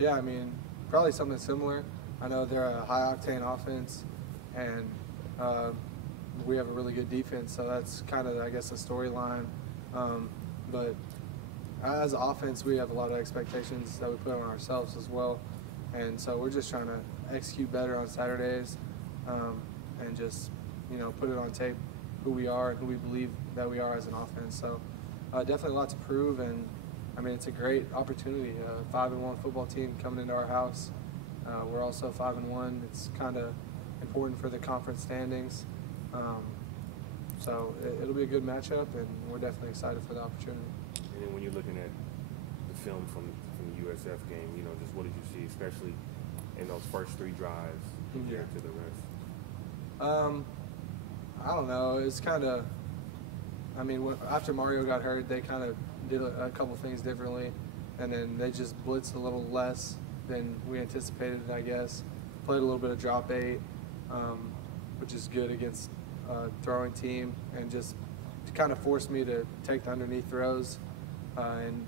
Yeah, I mean, probably something similar. I know they're a high-octane offense, and we have a really good defense, so that's kind of, I guess, the storyline. But as an offense, we have a lot of expectations that we put on ourselves as well, and so we're just trying to execute better on Saturdays and just, put it on tape who we are and who we believe that we are as an offense. So definitely a lot to prove, and I mean, it's a great opportunity. 5-1 football team coming into our house. We're also 5-1. It's kind of important for the conference standings. So it'll be a good matchup, and we're definitely excited for the opportunity. And then when you're looking at the film from the USF game, just what did you see, especially in those first 3 drives compared to the rest? I don't know. It's kind of, I mean, after Mario got hurt, they kind of did a couple things differently, and then they just blitzed a little less than we anticipated, I guess. Played a little bit of drop 8, which is good against a throwing team, and just kind of forced me to take the underneath throws and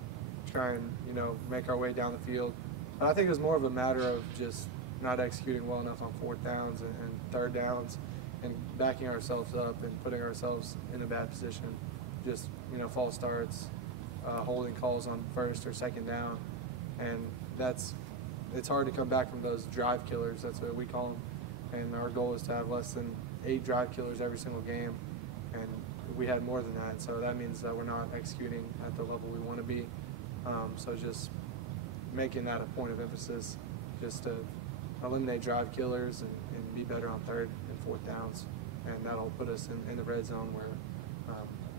try and, make our way down the field. But I think it was more of a matter of just not executing well enough on 4th downs and 3rd downs, and backing ourselves up and putting ourselves in a bad position. Just, false starts, holding calls on 1st or 2nd down, and it's hard to come back from those drive killers. That's what we call them. And our goal is to have less than 8 drive killers every single game, and we had more than that. So that means that we're not executing at the level we want to be. So just making that a point of emphasis, just to eliminate drive killers and be better on 3rd and 4th downs, and that'll put us in the red zone where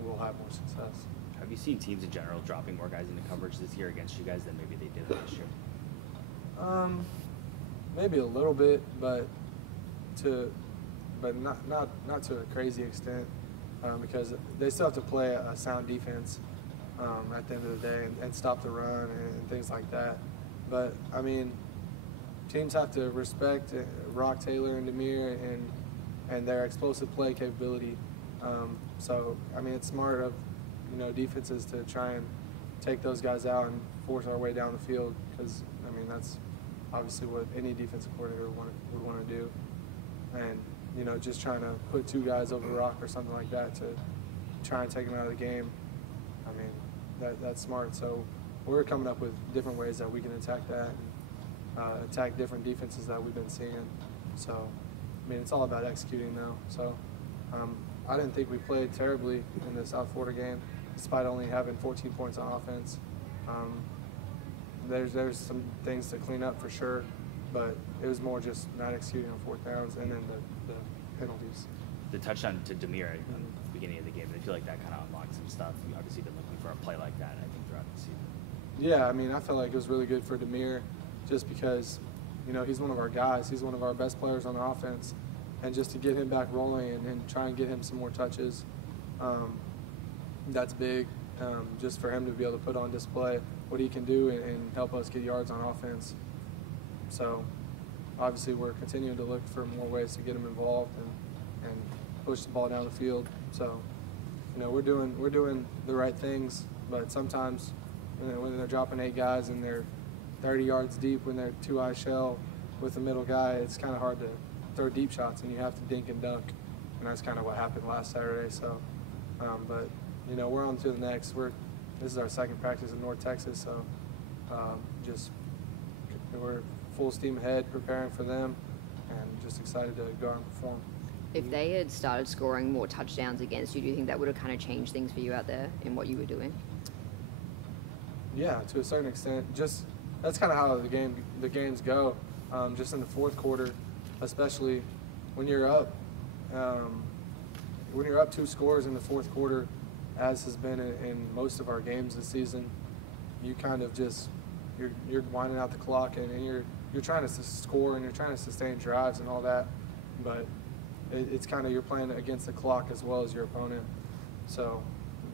we'll have more success. Have you seen teams in general dropping more guys into coverage this year against you guys than maybe they did last year? Maybe a little bit, but not to a crazy extent, because they still have to play a sound defense at the end of the day and stop the run and things like that. But I mean, teams have to respect Rock Taylor and Demir and their explosive play capability. So I mean, it's smart of defenses to try and take those guys out and force our way down the field, because I mean, that's obviously what any defensive coordinator would want to do. And just trying to put 2 guys over Rock or something like that to try and take him out of the game, I mean, that's smart. So we're coming up with different ways that we can attack that and attack different defenses that we've been seeing. So I mean, it's all about executing now. So I didn't think we played terribly in the South Florida game, despite only having 14 points on offense. There's some things to clean up for sure, but it was more just not executing on 4th downs and then the penalties. The touchdown to Demir at the beginning of the game, I feel like that kind of unlocked some stuff. You've obviously been looking for a play like that, I think, throughout the season. Yeah, I mean, I felt like it was really good for Demir, just because, he's one of our guys. He's one of our best players on the offense. And just to get him back rolling and try and get him some more touches, that's big. Just for him to be able to put on display what he can do and help us get yards on offense. So obviously we're continuing to look for more ways to get him involved and push the ball down the field. So we're doing the right things, but sometimes when they're dropping 8 guys and they're 30 yards deep when they're 2-eye shell with the middle guy, it's kind of hard to throw deep shots, and you have to dink and dunk, and that's kind of what happened last Saturday. So but we're on to the next. This is our 2nd practice in North Texas, so we're full steam ahead preparing for them, and just excited to go out and perform. If they had started scoring more touchdowns against you, do you think that would have kind of changed things for you out there in what you were doing? Yeah, to a certain extent. Just that's kind of how the games go. Just in the 4th quarter, especially when you're up 2 scores in the 4th quarter, as has been in most of our games this season, you kind of just you're winding out the clock, and you're trying to score and you're trying to sustain drives and all that, but it's kind of you're playing against the clock as well as your opponent. So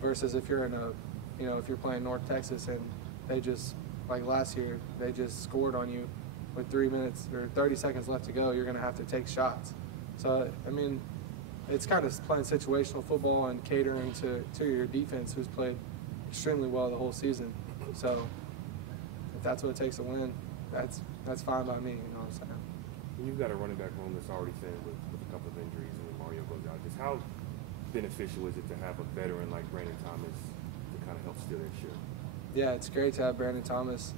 versus if you're if you're playing North Texas and they just, like last year, they just scored on you with 3 minutes or 30 seconds left to go, you're going to have to take shots. So I mean, it's kind of playing situational football and catering to your defense, who's played extremely well the whole season. So if that's what it takes to win, that's fine by me. You know what I'm saying? When you've got a running back room that's already thin with a couple of injuries, and then Mario goes out, just how beneficial is it to have a veteran like Brandon Thomas to kind of help steer that ship? Yeah, it's great to have Brandon Thomas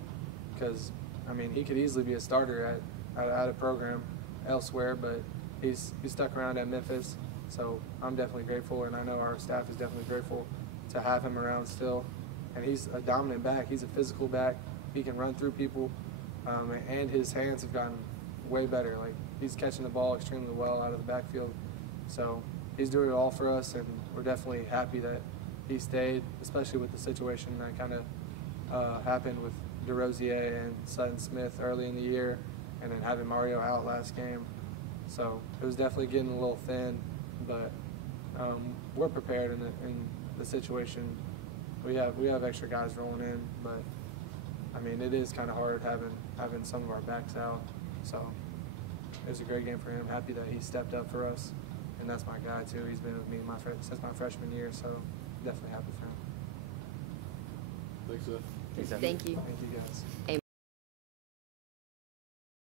because, I mean, he could easily be a starter at a program elsewhere, but he's stuck around at Memphis, so I'm definitely grateful, and I know our staff is definitely grateful to have him around still. And he's a dominant back. He's a physical back. He can run through people, and his hands have gotten way better. Like, he's catching the ball extremely well out of the backfield. So he's doing it all for us, and we're definitely happy that he stayed, especially with the situation that kind of happened with DeRosier and Sutton Smith early in the year, and then having Mario out last game. So it was definitely getting a little thin, but we're prepared in the situation. We have extra guys rolling in, but I mean, it is kind of hard having some of our backs out. So it was a great game for him. Happy that he stepped up for us, and that's my guy too. He's been with me since my freshman year, so definitely happy for him. Thanks, Seth. Thanks, Seth. Thank you. Thank you guys.